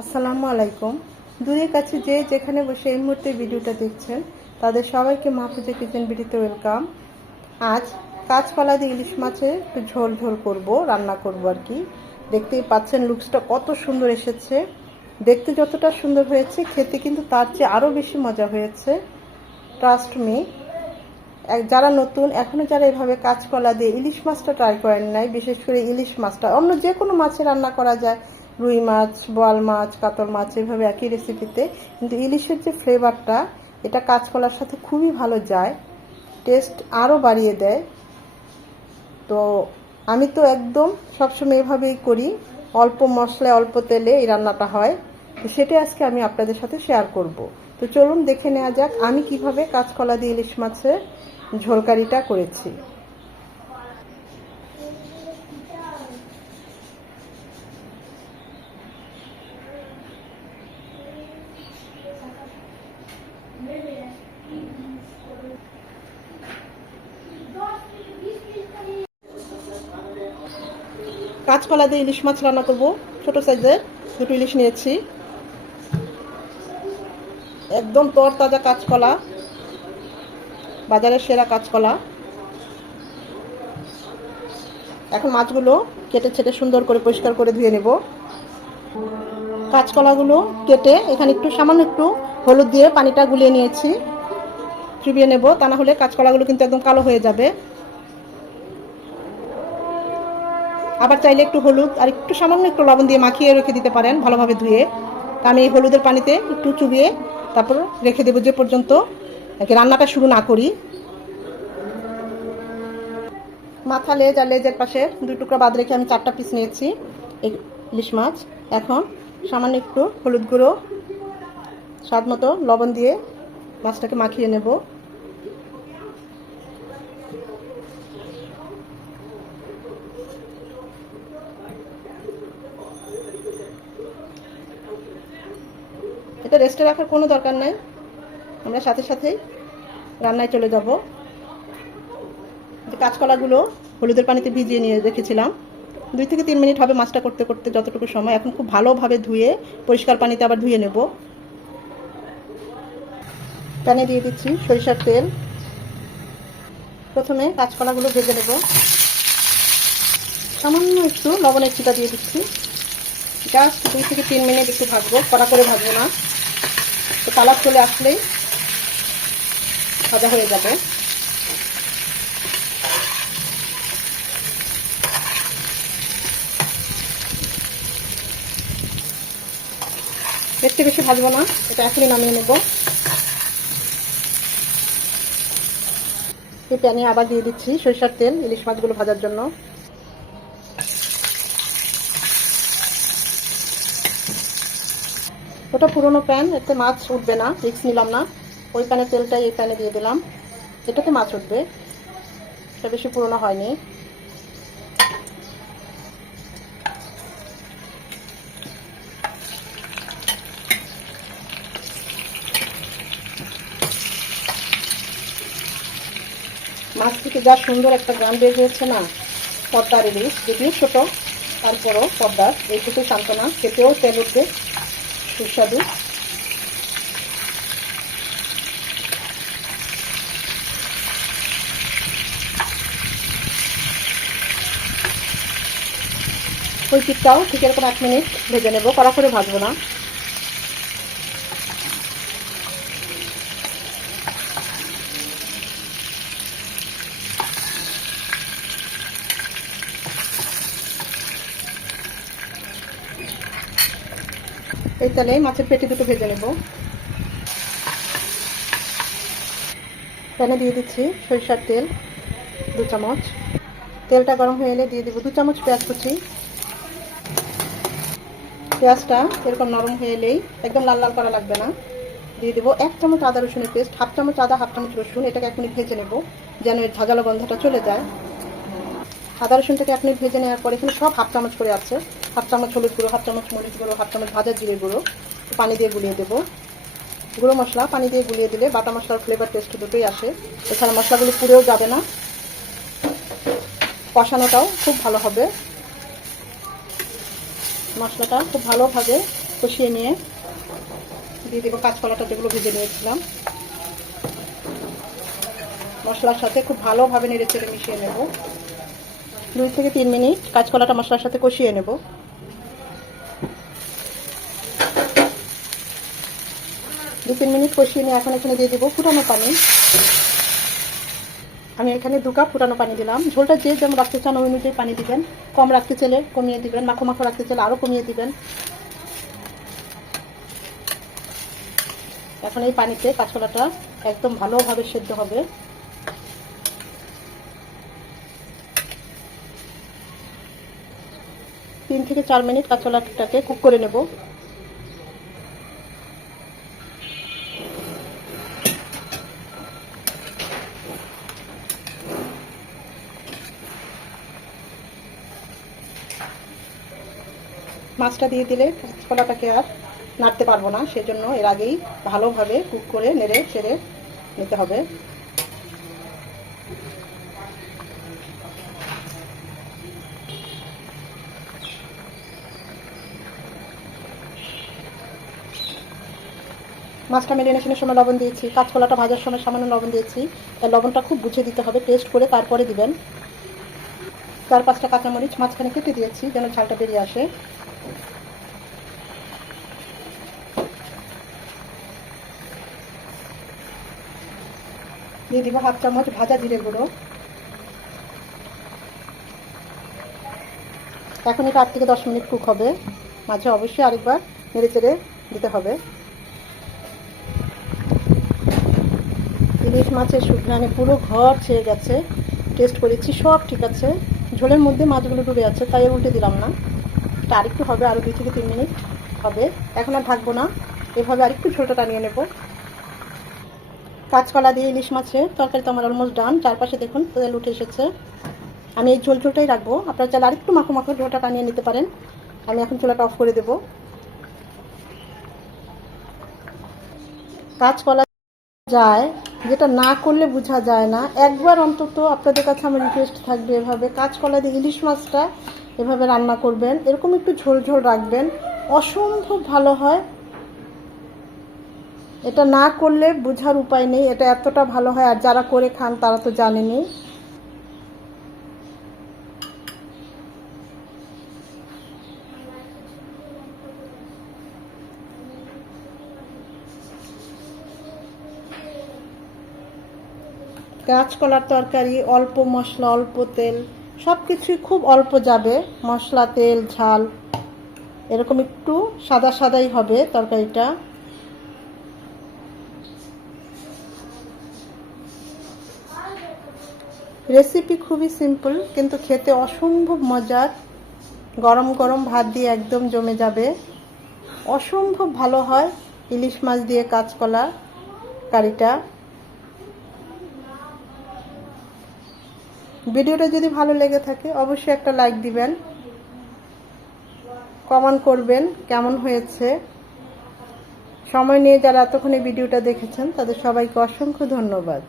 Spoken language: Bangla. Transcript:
আসসালামু আলাইকুম। দূরের কাছে যে যেখানে বসে এই মুহূর্তে ভিডিওটা দেখছেন তাদের সবাইকে মাহফুজা কিচেন ভিডিওতে ওয়েলকাম। আজ কাঁচকলা দিয়ে ইলিশ মাছের একটু ঝোল ঝোল করব, রান্না করব আর কি। দেখতেই পাচ্ছেন লুকসটা কত সুন্দর এসেছে। দেখতে যতটা সুন্দর হয়েছে খেতে কিন্তু তার চেয়ে আরও বেশি মজা হয়েছে, ট্রাস্ট মি। যারা নতুন এখনও যারা এভাবে কাঁচকলা দিয়ে ইলিশ মাছটা ট্রাই করেন নাই, বিশেষ করে ইলিশ মাছটা, অন্য যে কোনো মাছে রান্না করা যায়, রুই মাছ, বোয়াল মাছ, কাতল মাছ, এভাবে একই রেসিপিতে, কিন্তু ইলিশের যে ফ্লেভারটা এটা কাঁচকলার সাথে খুবই ভালো যায়, টেস্ট আরও বাড়িয়ে দেয়। তো আমি তো একদম সবসময় এভাবেই করি, অল্প মশলায় অল্প তেলে এই রান্নাটা হয়। তো সেটাই আজকে আমি আপনাদের সাথে শেয়ার করব। তো চলুন দেখে নেওয়া যাক আমি কিভাবে কাঁচকলা দিয়ে ইলিশ মাছের ঝোলকারিটা করেছি। কাঁচকলা দিয়ে ইলিশ মাছ রান্না করব। ছোট সাইজের দুটো ইলিশ নিয়েছি, একদম তরতাজা কাঁচকলা, বাজারের সেরা কাঁচকলা। এখন মাছগুলো কেটে ছেটে সুন্দর করে পরিষ্কার করে ধুয়ে নেব। কাঁচকলাগুলো কেটে এখানে একটু সামান্য একটু হলুদ দিয়ে পানিটা গুলিয়ে নিয়েছি, চুবিয়ে নেব, তা না হলে কাঁচকলাগুলো কিন্তু একদম কালো হয়ে যাবে। আবার চাইলে একটু হলুদ আর একটু সামান্য একটু লবণ দিয়ে মাখিয়ে রেখে দিতে পারেন ভালোভাবে ধুয়ে। তা আমি এই হলুদের পানিতে একটু চুবিয়ে তারপর রেখে দেবো যে পর্যন্ত রান্নাটা শুরু না করি। মাথা, লেজ আর লেজের পাশে 2 টুকরা বাদ রেখে আমি 4টা পিস নিয়েছি এই ইলিশ মাছ। এখন সামান্য একটু হলুদ গুঁড়ো, স্বাদ মতো লবণ দিয়ে মাছটাকে মাখিয়ে নেব। এটা রেস্টে রাখার কোনো দরকার নাই, আমরা সাথে সাথেই রান্নায় চলে যাব। যে কাঁচকলাগুলো হলুদের পানিতে ভিজিয়ে নিয়ে রেখেছিলাম, 2 থেকে 3 মিনিট হবে মাছটা করতে করতে যতটুকু সময়। এখন খুব ভালোভাবে ধুয়ে পরিষ্কার পানিতে আবার ধুয়ে নেব। প্যানে দিয়ে দিচ্ছি সরিষার তেল। প্রথমে কাঁচকলাগুলো ভেজে নেব, সামান্য একটু লবণের ছিটা দিয়ে দিচ্ছি। জাস্ট 2 থেকে 3 মিনিট একটু ভাজবো, কড়া করে ভাজবো না, তো কালার চলে আসলেই ভাজা হয়ে যাবে। একটু বেশি ভাজবো না, এটা এখনই নামিয়ে নেব। এই প্যানে আবার দিয়ে দিচ্ছি সরিষার তেল ইলিশ মাছগুলো ভাজার জন্য। ওটা পুরোনো প্যান, এতে মাছ উঠবে না, রিস্ক নিলাম না। ওই প্যানের তেলটাই এই প্যানে দিয়ে দিলাম, এটাতে মাছ উঠবে, এটা বেশি পুরোনো হয়নি। মাছ থেকে যা সুন্দর একটা গ্রাম বের হয়েছে না, পদ্মার ইলিশ, যদিও ছোটো তারপরও পদ্মার, এইটুকু সান্ত্বনা, খেতেও তেল উঠবে সুস্বাদু। ওই পিঠটাও ঠিক এরকম 1 মিনিট ভেজে নেব, কড়া করে ভাজবো না। এই তেলে মাছের পেটি দুটো ভেজে নেব। প্যানে দিয়ে দিচ্ছি সরিষার তেল 2 চামচ। তেলটা গরম হয়ে এলে দিয়ে দেবো 2 চামচ পেঁয়াজ কুচি। পেঁয়াজটা এরকম নরম হয়ে এলেই, একদম লাল লাল করা লাগবে না, দিয়ে দেবো 1 চামচ আদা রসুনের পেস্ট, 1/2 চামচ আদা 1/2 চামচ রসুন। এটাকে 1 মিনিট ভেজে নেব যেন এর ঝাঁঝালো গন্ধটা চলে যায়। আদা রসুনটাকে 1 মিনিট ভেজে নেওয়ার পর এখানে সব 1/2 চামচ করে আছে, 1/2 চামচ হলুদ গুঁড়ো, 1/2 চামচ মরিচ গুঁড়ো, 1/2 চামচ ভাজা জিরে গুঁড়ো, পানি দিয়ে গুলিয়ে দেবো। গুঁড়ো মশলা পানি দিয়ে গুলিয়ে দিলে বাটা মশলার ফ্লেভার টেস্ট দুটোই আসে। এছাড়া মশলাগুলো পুড়েও যাবে না, কষানোটাও খুব ভালো হবে। মশলাটা খুব ভালোভাবে কষিয়ে নিয়ে দিয়ে দেবো কাঁচকলাটা যেগুলো ভেজে নিয়েছিলাম। মশলার সাথে খুব ভালোভাবে নেড়ে চেড়ে মিশিয়ে নেব। 2 থেকে 3 মিনিট কাঁচকলাটা মশলার সাথে কষিয়ে নেব। 2-3 মিনিট কষিয়ে নিয়ে এখন এখানে দিয়ে দেবো ফুটানো পানি। আমি এখানে 2 কাপ ফুটানো পানি দিলাম। ঝোলটা যে যেমন রাখতে চান ওই অনুযায়ী পানি দিবেন। কম রাখতে চাইলে কমিয়ে দিবেন, মাখো মাখো রাখতে চাইলে আরও কমিয়ে দিবেন। এখন এই পানিতে কাঁচকলাটা একদম ভালোভাবে সেদ্ধ হবে। 3 থেকে 4 মিনিট কাঁচকলাটাকে কুক করে নেব। মাছটা দিয়ে দিলে কাঁচকলাটাকে আর নাড়তে পারবো না, সেজন্য এর আগেই ভালোভাবে কুক করে নেড়ে চেড়ে নিতে হবে। মাছটা মেরিনেশনের সময় লবণ দিয়েছি, কাঁচকলাটা ভাজার সময় সামান্য লবণ দিয়েছি। তাই লবণটা খুব বুঝে দিতে হবে, টেস্ট করে তারপরে দিবেন। 4-5টা কাঁচামরিচ মাঝখানে কেটে দিয়েছি যেন ঝালটা বেরিয়ে আসে। দিয়ে দিব 1/2 চামচ ভাজা জিরে গুঁড়ো। এখন এটা 8 থেকে 10 মিনিট কুক হবে। মাঝে অবশ্যই আরেকবার নেড়ে চেড়ে দিতে হবে। ইলিশ মাছের সুঘ্রাণে পুরো ঘর ছেয়ে গেছে। টেস্ট করেছি, সব ঠিক আছে। ঝোলের মধ্যে মাছগুলো ডুবে আছে, তাই উল্টে দিলাম না। এটা আরেকটু হবে, আরও 2 থেকে 3 মিনিট হবে। এখন আর ঢাকবো না, এভাবে আরেকটু ঝোলটা টানিয়ে নেব। কাঁচকলা দিয়ে ইলিশ মাছের তরকারি তো আমার অলমোস্ট ডান। চারপাশে দেখুন তেল উঠে এসেছে। আমি এই ঝোলটাই রাখবো, আপনারা চাইলে আরেকটু মাখো মাখো ঝোলটা টানিয়ে নিতে পারেন। আমি এখন চুলাটা অফ করে দেব। কাঁচকলা যায় যেটা না করলে বোঝা যায় না। একবার অন্তত আপনাদের কাছে আমার রিকোয়েস্ট থাকবে, এভাবে কাঁচকলা দিয়ে ইলিশ মাছটা এভাবে রান্না করবেন, এরকম একটু ঝোল ঝোল রাখবেন, অসম্ভব ভালো হয়। এটা না করলে বোঝার উপায় নেই এটা এতটা ভালো হয়, আর যারা করে খান তারা তো জানেনই। কাঁচকলার তরকারি অল্প মশলা অল্প তেল, সব কিছুই খুব অল্প যাবে। মশলা তেল ঝাল এরকম একটু সাদা সাদাই হবে তরকারিটা। রেসিপি খুবই সিম্পল কিন্তু খেতে অসম্ভব মজার। গরম গরম ভাত দিয়ে একদম জমে যাবে, অসম্ভব ভালো হয় ইলিশ মাছ দিয়ে কাঁচকলা কারিটা। ভিডিওটা যদি ভালো লেগে থাকে অবশ্যই একটা লাইক দিবেন, কমেন্ট করবেন কেমন হয়েছে। সময় নিয়ে যারা এতক্ষণ এই ভিডিওটা দেখেছেন তাদের সবাইকে অসংখ্য ধন্যবাদ।